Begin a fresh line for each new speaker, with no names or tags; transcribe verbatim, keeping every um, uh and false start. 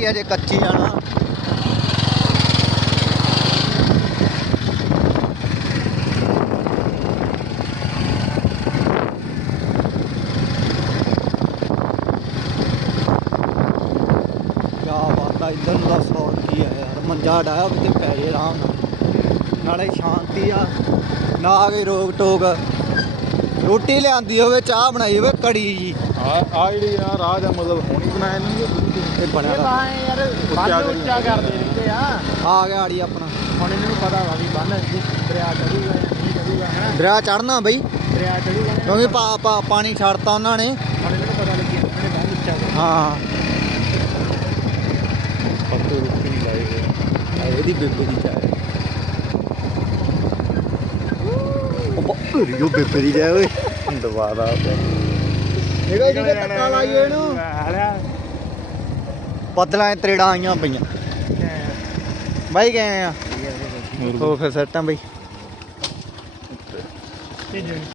ਹੀ ਅਜੇ ਕੱਚੀ ਆ ਨਾ। इधर का सौर की है यार, मंजा डाया कि पै जे आराम नाले शांति आ ना कोई रोक टोक। रोटी लियांदी होवे चाह बनाई होवे कड़ी जी
आ आ जेडी आ राह दा मतलब होनी बनाया नहीं
बनया
यार बंद ਉੱਚਾ ਕਰਦੇ ਰਹਿੰਦੇ ਆ।
आ गया आड़ी अपना
ਹੁਣ ਇਹਨਾਂ ਨੂੰ ਪਤਾ ਵਾ ਵੀ ਬੰਨ ਦਰਿਆ ਚੜੂਗਾ ਨਹੀਂ ਚੜੂਗਾ ਹੈ
दरिया चढ़ना बई
ਦਰਿਆ ਚੜੂਗਾ
क्योंकि पा, पा, पानी छाड़ता उन्होंने।
ਹੁਣ ਇਹਨਾਂ ਨੂੰ ਪਤਾ ਲੱਗੀ ਇਹਨਾਂ ਨੇ ਬੰਨ ਉੱਚਾ ਕਰ
हाँ
पत्ते रुक नहीं लाए गए
ਇਹਦੀ ਬੇਬੇ ਦੀ ਚਾਹ ਉਹ ਬੱਕਰੀ ਉਹ ਬੇਬੇ ਦੀ ਚਾਹ ਓਏ
ਦੁਬਾਰਾ
ਇਹਦਾ ਜਿਹਦੇ ਟੱਕਾ ਲਾਈਏ ਇਹਨੂੰ ਪਤਲਾਂ ਤਰੇੜਾਂ ਆਈਆਂ ਪਈਆਂ ਬਾਈ ਗਏ ਆ ਉਹ ਫਿਰ ਸੈਟਾਂ ਬਈ।